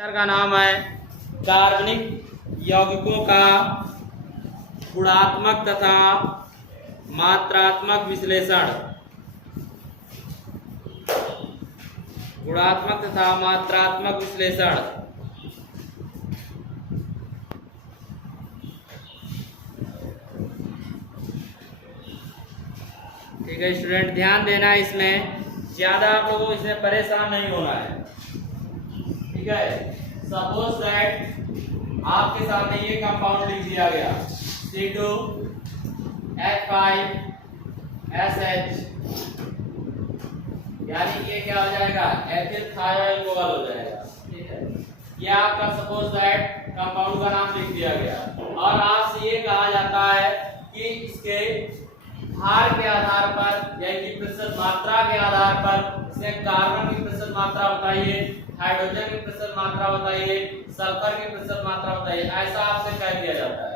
का नाम है कार्बनिक यौगिकों का गुणात्मक तथा मात्रात्मक विश्लेषण। गुणात्मक तथा मात्रात्मक विश्लेषण। ठीक है स्टूडेंट, ध्यान देना है, इसमें ज्यादा आप लोगों को इसमें परेशान नहीं होना है। ठीक है, सपोज दैट आपके सामने ये कंपाउंड लिख दिया गया C2H5SH, यानी ये क्या हो जाएगा, एथिल थायोइल हो जाएगा। ठीक है, ये आपका सपोज दैट कंपाउंड का नाम लिख दिया गया और आपसे ये कहा जाता है कि इसके भार के आधार पर यानी कि प्रतिशत मात्रा के आधार पर इसमें कार्बन की प्रतिशत मात्रा बताइए, हाइड्रोजन की प्रतिशत मात्रा बताइए, सल्फर की प्रतिशत मात्रा बताइए, ऐसा आपसे कह दिया जाता है।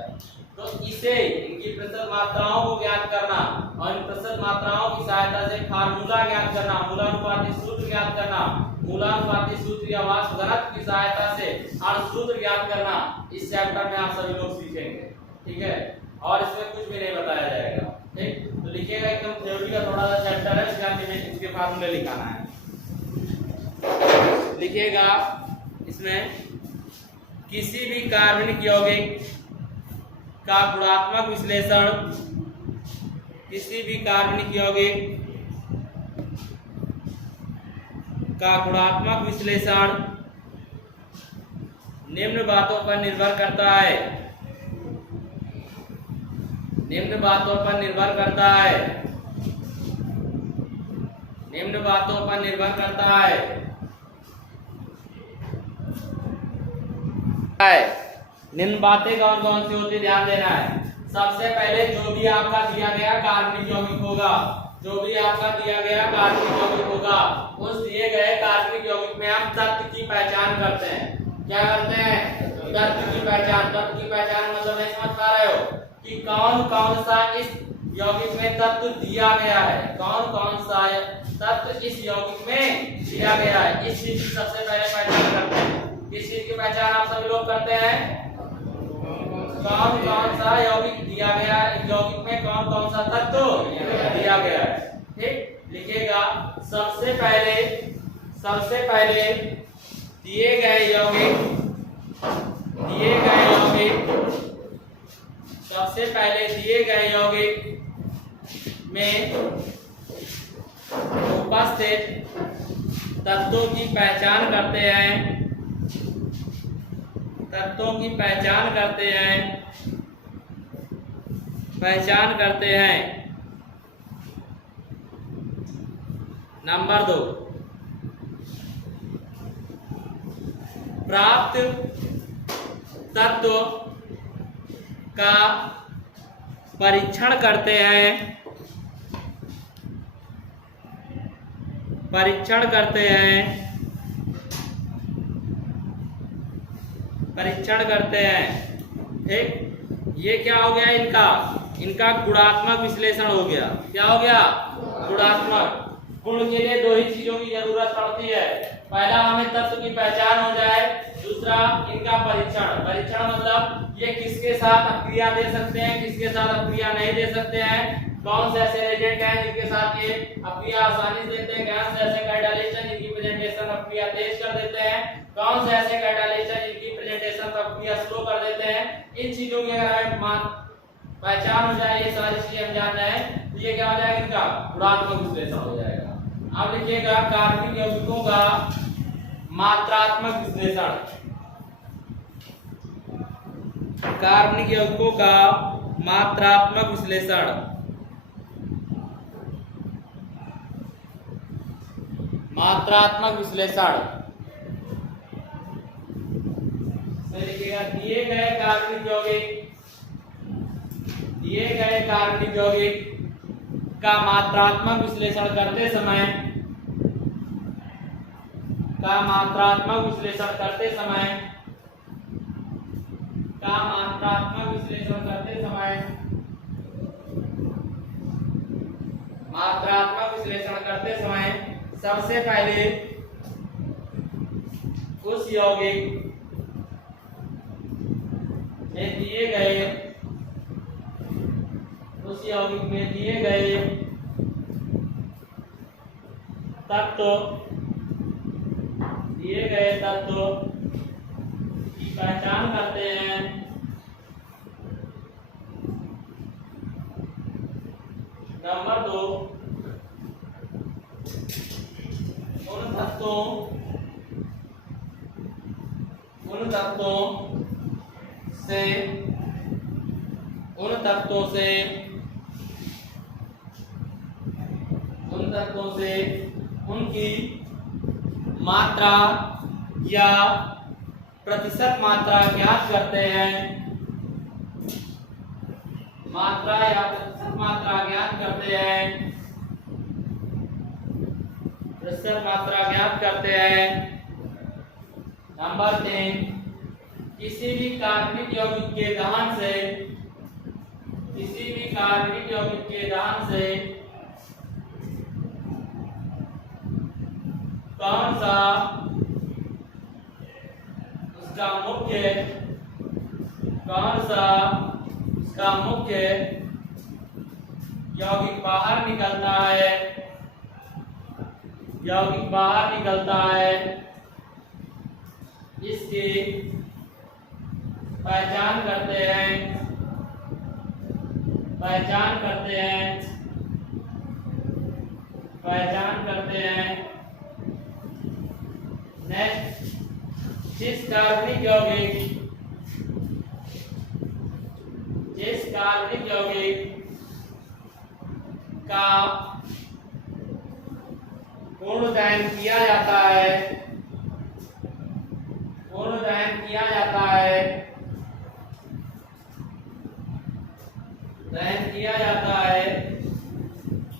तो इसे इनकी प्रतिशत मात्राओं को ज्ञात करना और इन प्रतिशत मात्राओं की सहायता से फार्मूला ज्ञात करना, मूलानुपाती सूत्र ज्ञात करना, मूलानुपाती सूत्र या वाष्प घनत्व की सहायता से अणु सूत्र ज्ञात करना, इस चैप्टर में आप सभी लोग सीखेंगे। ठीक है, और इसमें कुछ भी नहीं बताया जाएगा। ठीक, तो लिखिएगा, एकदम थ्योरी का थोड़ा सा चैप्टर है, इसके फार्मूले लिखाना है। लिखिएगा इसमें किसी भी कार्बनिक यौगिक का गुणात्मक विश्लेषण, किसी भी कार्बनिक यौगिक का गुणात्मक विश्लेषण निम्न बातों पर निर्भर करता है, निम्न बातों पर निर्भर करता है, निम्न बातों पर निर्भर करता है। निम्न बातें कौन कौन सी होती, ध्यान देना है। सबसे पहले जो भी आपका दिया गया कार्बनिक यौगिक होगा, जो भी आपका दिया गया कार्बनिक यौगिक होगा, उस दिए गए कार्बनिक यौगिक में हम तत्व की पहचान करते हैं। क्या करते हैं? तत्व की पहचान। तत्व की पहचान मतलब नहीं समझ पा रहे हो कि कौन कौन सा इस यौगिक में तत्व दिया गया है, कौन कौन सा तत्व इस यौगिक में दिया गया है, इस चीज की सबसे पहले पहचान करते हैं। किस चीज की पहचान आप सभी लोग करते हैं? कौन कौन सा यौगिक दिया गया है, यौगिक में कौन कौन सा तत्व दिया गया है। ठीक, लिखिएगा सबसे पहले दिए गए यौगिक, सबसे पहले दिए गए यौगिक में उपस्थित तत्वों की पहचान करते हैं, तत्वों की पहचान करते हैं। नंबर 2, प्राप्त तत्व का परीक्षण करते हैं, परीक्षण करते हैं। ठीक, ये क्या हो गया, इनका गुणात्मक विश्लेषण हो गया। क्या हो गया? गुणात्मक। गुण के लिए दो ही चीजों की जरूरत पड़ती है, पहला हमें तत्व की पहचान हो जाए, दूसरा इनका परीक्षण। परीक्षण मतलब ये किसके साथ अक्रिया दे सकते हैं, किसके साथ अक्रिया नहीं दे सकते हैं, कौन से ऐसे एजेंट हैं जिनके साथ ये अक्रिया आसानी से देते हैं, कौन से ऐसे कैटालिस्ट जिनकी प्रेजेंटेशन अक्रिया तेज कर देते हैं, कौन से ऐसे कैटालिस्ट जिनकी प्रेजेंटेशन अक्रिया स्लो कर देते हैं। इन चीजों की अगर हमें पहचान हो जाए, ये सारी चीजें हम जान जाए, तो you क्या हो जाएगा, इनका गुणात्मक विश्लेषण हो जाएगा। अब लिखिएगा कार्बनिक यौगिकों का मात्रात्मक विश्लेषण। कार्बनिक यौगिकों का मात्रात्मक विश्लेषण। मात्रात्मक विश्लेषण लिखिएगा दिए गए कार्बनिक यौगिक का मात्रात्मक विश्लेषण करते समय, मात्रात्मक विश्लेषण करते समय सबसे पहले उस यौगिक में दिए गए तत्व की पहचान करते हैं। नंबर 2, उन तत्वों से उनकी मात्रा या प्रतिशत मात्रा ज्ञात करते हैं। मात्रा या प्रतिशत मात्रा ज्ञात करते हैं। प्रतिशत मात्रा ज्ञात करते हैं। नंबर 3, किसी भी कार्बनिक यौगिक के दहन से कौन सा उसका मुख्य यौगिक बाहर निकलता है, इसकी पहचान करते हैं। नेक्स्ट, जिस कार्बनिक यौगिक का पूर्ण दहन किया जाता है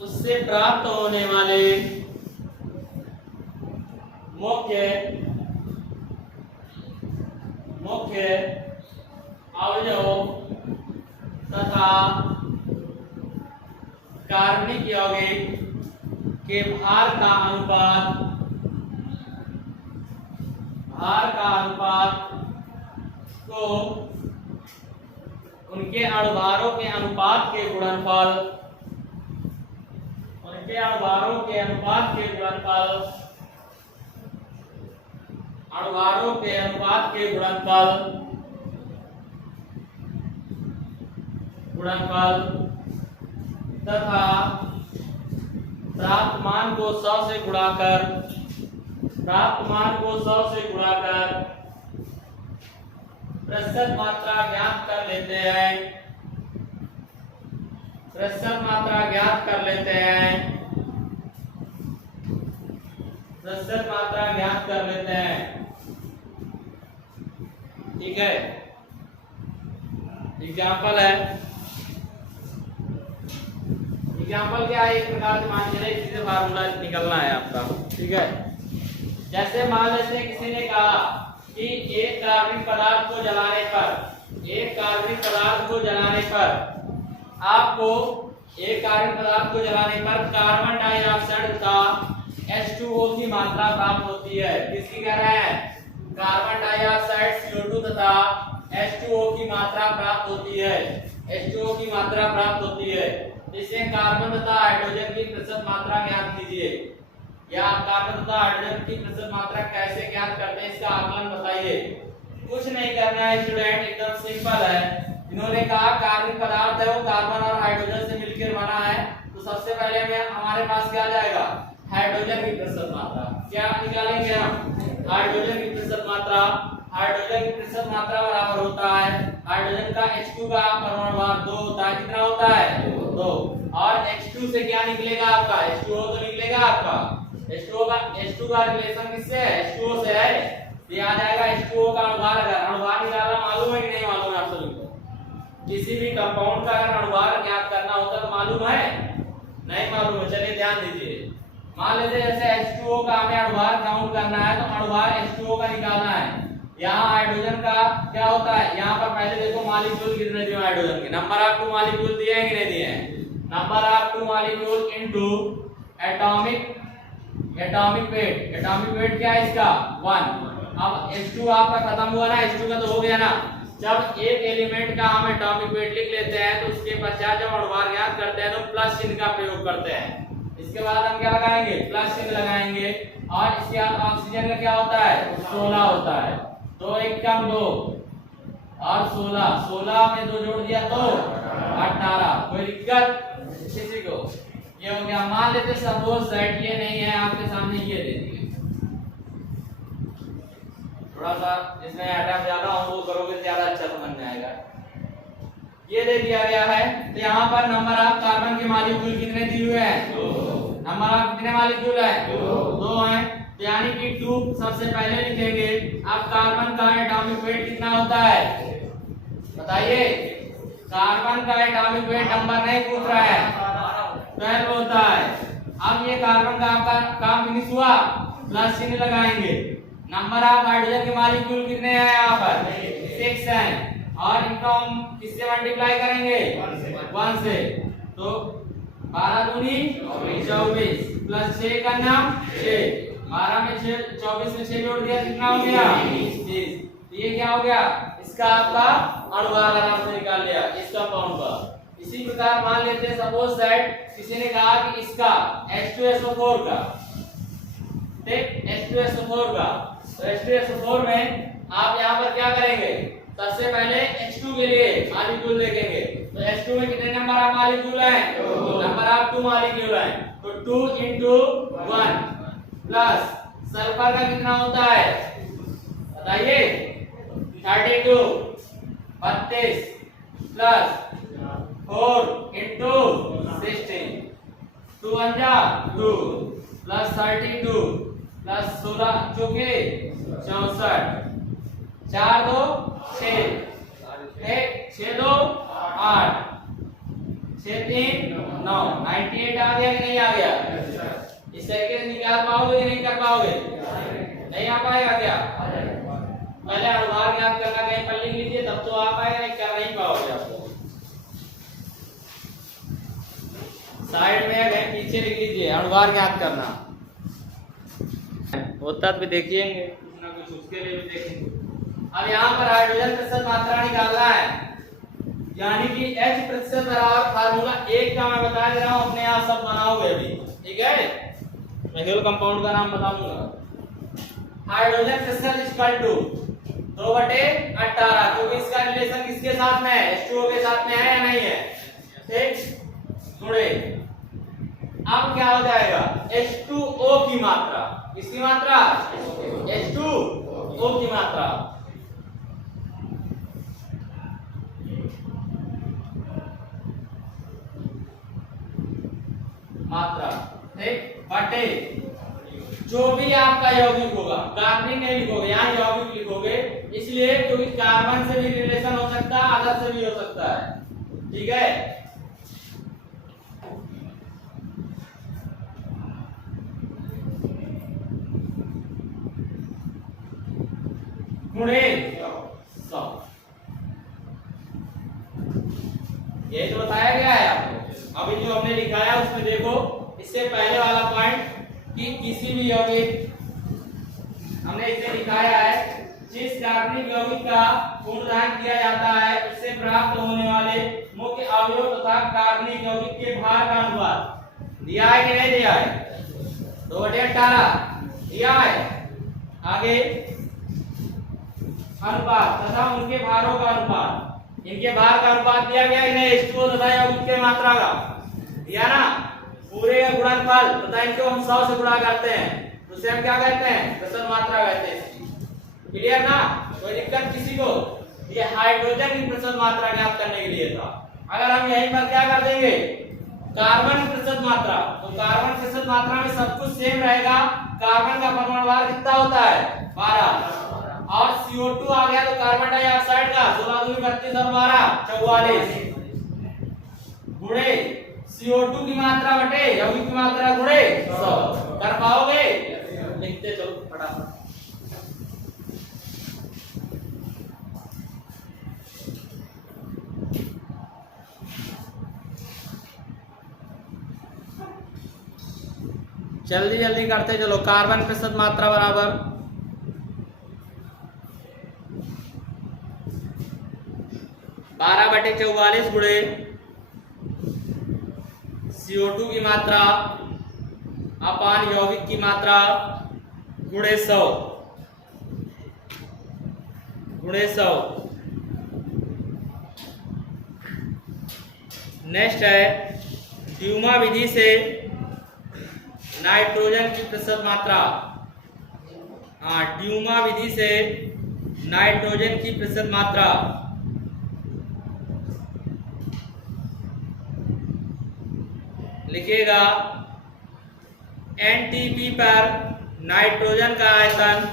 उससे प्राप्त होने वाले मुख्य अवयव तथा कार्बनिक यौगिक के भार का अनुपात को उनके अणुभारों के अनुपात के गुणनफल तथा प्राप्त मान को 100 से गुणाकर प्रतिशत मात्रा ज्ञात कर लेते हैं। ठीक है, एग्जाम्पल क्या है, एक प्रकार से मान लीजिए इसी से फार्मूला निकलना है आपका। ठीक है, जैसे मान लेते हैं किसी ने कहा कि एक कार्बनिक पदार्थ को जलाने पर कार्बन डाइऑक्साइड तथा H2O की मात्रा प्राप्त होती है। किसकी कह रहे हैं? कार्बन डाइऑक्साइड CO2 तथा H2O की मात्रा प्राप्त होती है। इसे कार्बन तथा हाइड्रोजन की प्रतिशत मात्रा ज्ञात कीजिए। या आप कार्बन तथा हाइड्रोजन की प्रतिशत मात्रा कैसे ज्ञात करते हैं, इसका आकलन बताइए। कुछ नहीं करना है स्टूडेंट, एकदम सिंपल है। इन्होंने कहा कार्बनिक पदार्थ है वो कार्बन और हाइड्रोजन से मिलकर बना है, तो सबसे पहले हमारे पास क्या जाएगा? हाइड्रोजन की प्रतिशत मात्रा। क्या निकालेंगे हम? हाइड्रोजन की प्रतिशत मात्रा बराबर होता है हाइड्रोजन का H2 का परमाणु भार 2 होता है। कितना होता है? 2। और H2 से क्या निकलेगा आपका? H2O तो निकलेगा आपका। H2 का रिलेशन किससे है? H2O से है। ये आ जाएगा H2O का अणुभार। अगर अणुभार निकालना मालूम है कि नहीं मालूम है आप सभी को? किसी भी कंपाउंड का अगर अणुभार ज्ञात करना होता तो मालूम है? नहीं मालूम है। चलिए ध्यान दीजिए, मान लेते जैसे H2O का हमें अणुभार काउंट करना है तो अणुभार H2O का निकालना है। यहाँ हाइड्रोजन का क्या होता है? यहाँ पर पहले देखो मॉलिक्यूल कितने दिए हाइड्रोजन के। नंबर ऑफ 2 मॉलिक्यूल दिए हैं कि नहीं दिए हैं? Number of 2 molecule into atomic weight. Atomic weight क्या है इसका? 1। अब H2 आपका खत्म हुआ ना, H2 का तो हो गया ना। जब एक एलिमेंट का हम एटॉमिक वेट लिख लेते हैं तो उसके पश्चात जब अणुभार ज्ञात करते हैं तो प्लस चिन्ह का प्रयोग करते हैं। इसके बाद हम क्या लगाएंगे, प्लस चिन्ह लगाएंगे। और इसके बाद ऑक्सीजन का क्या होता है, 16 होता है। 2 1 कम 2 और 16 में 2 जोड़ दिया तो 18। कोई दिक्कत किसी को? ये हो गया। मान लेते सपोज दैट ये नहीं है आपके सामने, ये दे दिए, थोड़ा सा इसमें आइटम ज्यादा हो वो करोगे ज्यादा अच्छा समझ में आएगा। ये दे दिया गया है तो यहाँ पर नंबर ऑफ कार्बन के मॉलिक्यूल कितने दिए हुए हैं, 2। नंबर ऑफ कितने मॉलिक्यूल है, 2 हैं। तो यानी कि 2 सबसे पहले लिखेंगे। अब कार्बन का एटॉमिक वेट कितना होता है बताइए? कार्बन का एटॉमिक वेट नंबर नहीं पूछ रहा है, 12 होता है। अब ये कार्बन का आपका काम फिनिश हुआ, प्लस चिन्ह लगाएंगे। नंबर ऑफ हाइड्रोजन के मॉलिक्यूल कितने हैं यहाँ पर, 6 हैं। और इनको हम किससे मल्टीप्लाई करेंगे, 1 से। तो 12 दूनी 24 प्लस 6 का नाम 6, 12 में 6 24 में 6 जोड़ दिया कितना हो गया, 30। तो ये क्या हो गया, इसका आपका अणुभार आराम से निकाल लिया इस कंपाउंड का। इसी प्रकार मान लेते हैं सपोज दैट किसी ने कहा कि इसका H2SO4 का, ठीक, H2SO4 का। तो H2SO4 में आप यहाँ पर क्या करेंगे, सबसे पहले H2 के लिए मॉलिक्यूल देखेंगे। तो H2 में कितने नंबर ऑफ मॉलिक्यूल हैं, नंबर ऑफ 2 मॉलिक्यूल हैं। तो 2 into 1 प्लस सल्फर का कितना होता है बताइए, 32 32 प्लस 4 into 16, 2 1 जा 2 प्लस 32 प्लस 16 चौके 64, 4 2 6, 6 2 8, 6 3 9, 98 आ गया कि नहीं आ गया? इस तरीके से निकाल पाओगे कि नहीं कर पाओगे? नहीं आ पाएगा क्या? पहले अणुभार ज्ञात करना कहीं पर लिख लीजिए तब तो आ पाएगा, नहीं कर नहीं पाओगे आप लोग। साइड में कहीं पीछे लिख लीजिए अणुभार ज्ञात करना होता तो देखिएंगे, कुछ ना कुछ उसके लिए भी देखेंगे। अब यहाँ पर हाइड्रोजन प्रतिशत मात्रा निकालना है, यानी कि H प्रतिशत बराबर फार्मूला 1 का मैं बता दे रहा हूँ, अपने आप सब बनाओगे अभी, ठीक है? मैं केवल कंपाउंड का नाम बताऊंगा। हाइड्रोजन प्रतिशत इक्वल टू 2/18, क्योंकि इसका रिलेशन किसके साथ में है, H2O के साथ में है या नहीं है, ठीक? गुणे अब क्या हो जाएगा, H2O की मात्रा, किसकी मात्रा, H2O की मात्रा, ठीक, बटे जो भी आपका यौगिक होगा, कार्बनिक नहीं लिखोगे, यहाँ यौगिक लिखोगे, इसलिए क्योंकि कार्बन से भी रिलेशन हो सकता है, अदर से भी हो सकता है, ठीक है? गुणे 100, यही तो बताया गया है आपको। अभी जो हमने लिखा है उसमें देखो, इससे पहले वाला पॉइंट कि किसी भी यौगिक, हमने इसे लिखाया है, जिस कार्बनिक यौगिक का पूर्णांक दिया जाता है उससे प्राप्त होने वाले मुख्य अवयव तथा कार्बनिक यौगिक के भार का अनुपात दिया है कि नहीं दिया है, 2/18 दिया है। आगे अनुपात तथा उनके भारों का अनुपात, इनके भार का अनुपात दिया गया कि नहीं, H2O तथा यौगिक के मात्रा का दिया ना, पूरे का गुणनफल तथा इनको हम 100 से गुणा करते हैं तो उसे हम क्या कहते हैं, प्रतिशत मात्रा कहते हैं इसकी। क्लियर ना, कोई दिक्कत किसी को? ये हाइड्रोजन की प्रतिशत मात्रा ज्ञात करने के लिए था। अगर हम यहीं पर क्या कर देंगे, कार्बन की प्रतिशत मात्रा, तो कार्बन प्रतिशत मात्रा में सब कुछ सेम रहेगा। कार्बन का परमाणु भार कितना होता है, 12, और CO2 आ गया तो कार्बन डाइऑक्साइड का 16 दूनी 32 और 12 44 गुणे CO2 की मात्रा बटे यौगिक की मात्रा गुणे 100। कर पाओगे? लिखते चलो फटाफट। जल्दी जल्दी करते चलो। कार्बन प्रतिशत मात्रा बराबर 12/44 गुणे CO2 की मात्रा अपान यौगिक की मात्रा गुणे 100 गुणे 100। नेक्स्ट है ड्यूमा विधि से नाइट्रोजन की प्रतिशत मात्रा। ड्यूमा विधि से नाइट्रोजन की प्रतिशत मात्रा लिखेगा एनटीपी पर नाइट्रोजन का आयतन,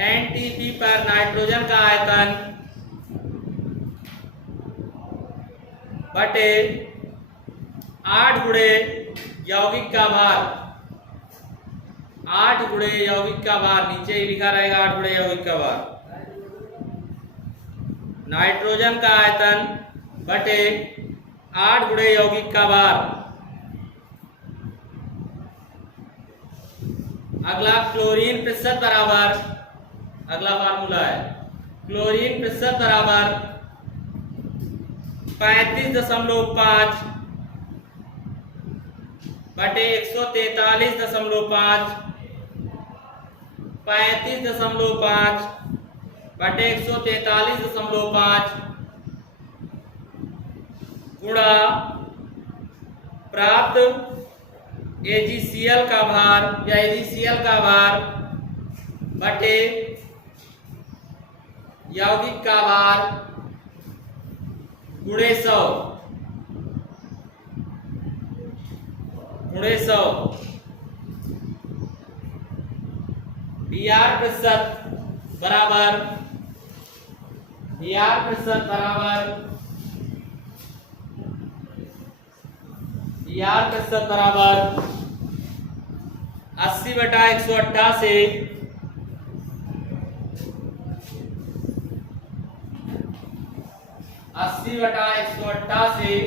एनटीपी पर नाइट्रोजन का आयतन बटे 8 गुणे यौगिक का भार, 8 गुणे यौगिक का भार, नीचे ही लिखा रहेगा 8 गुणे यौगिक का भार। नाइट्रोजन का आयतन बटे 8 गुणे यौगिक का भार। अगला क्लोरीन प्रतिशत बराबर, अगला फार्मूला है क्लोरीन प्रतिशत बराबर 35.5 बटे 143.5, 35.5 बटे 143.5 गुणा प्राप्त AgCl का भार या AgCl का भार बटे यौगिक का भार गुणे 100 गुणे 100। Br प्रतिशत बराबर, Br प्रतिशत बराबर, Br प्रतिशत बराबर 80/188 80/188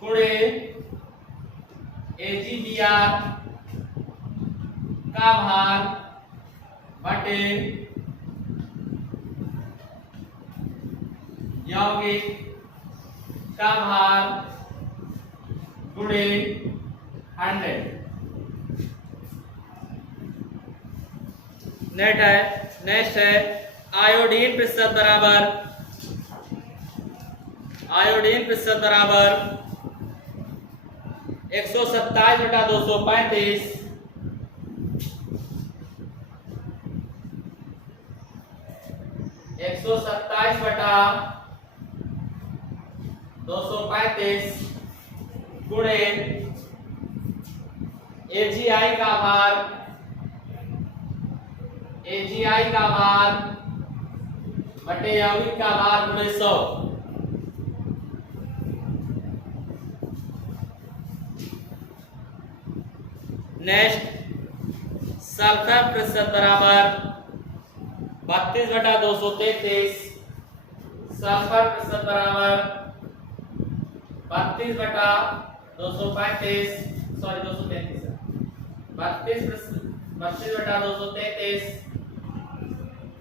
गुणे AgBr का भार बटे यौगिक का भार गुणे 100। नेक्स्ट है आयोडीन प्रतिशत बराबर, आयोडीन प्रतिशत बराबर 127/235 127/235 गुणे AgI का भार, AgI का भार बटे यौगिक का भार गुणे 100। नेक्स्ट सल्फर प्रतिशत बराबर 32/233, सल्फर प्रतिशत बराबर 32/235 सॉरी 233 32/233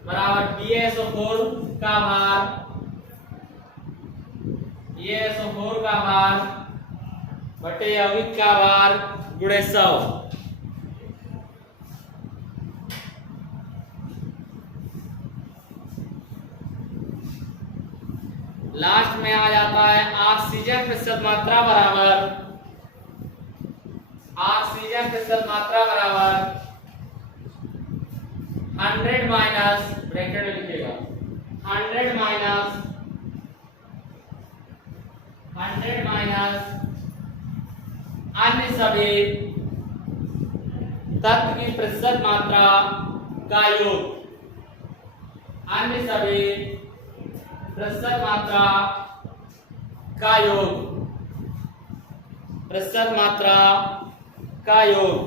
बराबर BaSO4 का भार, BaSO4 का भार बटे यौगिक का भार गुणे 100। लास्ट में आ जाता है ऑक्सीजन प्रतिशत मात्रा बराबर, ऑक्सीजन प्रतिशत मात्रा बराबर 100 माइनस, ब्रैकेट में लिखिएगा 100 माइनस अन्य सभी तत्व की प्रतिशत मात्रा का योग, अन्य सभी प्रतिशत मात्रा का योग, प्रतिशत मात्रा का योग।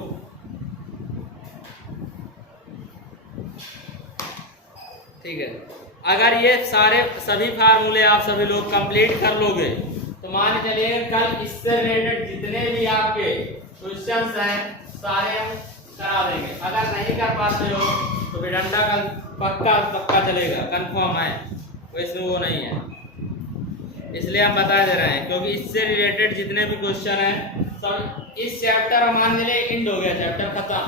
ठीक है, अगर ये सभी फार्मूले आप सभी लोग कंप्लीट कर लोगे तो मान चलिए कल इससे रिलेटेड जितने भी आपके क्वेश्चंस हैं सारे हम करा देंगे। अगर नहीं कर पाते हो तो भी डंडा कल पक्का चलेगा, कंफर्म है। इसमें वो नहीं है, इसलिए हम बता दे रहे हैं, क्योंकि इससे रिलेटेड जितने भी क्वेश्चन हैं सब इस चैप्टर मान लीजिए एंड हो गया, चैप्टर खत्म,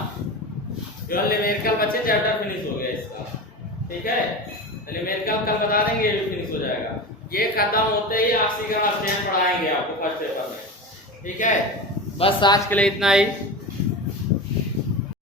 केवल न्यूमेरिकल बच्चे, चैप्टर फिनिश हो गया इसका। ठीक है, न्यूमेरिकल कल बता देंगे, ये भी फिनिश हो जाएगा। ये खत्म होते ही आशिक अध्ययन पढ़ाएंगे आपको फर्स्ट पेपर में। ठीक है, बस आज के लिए इतना ही।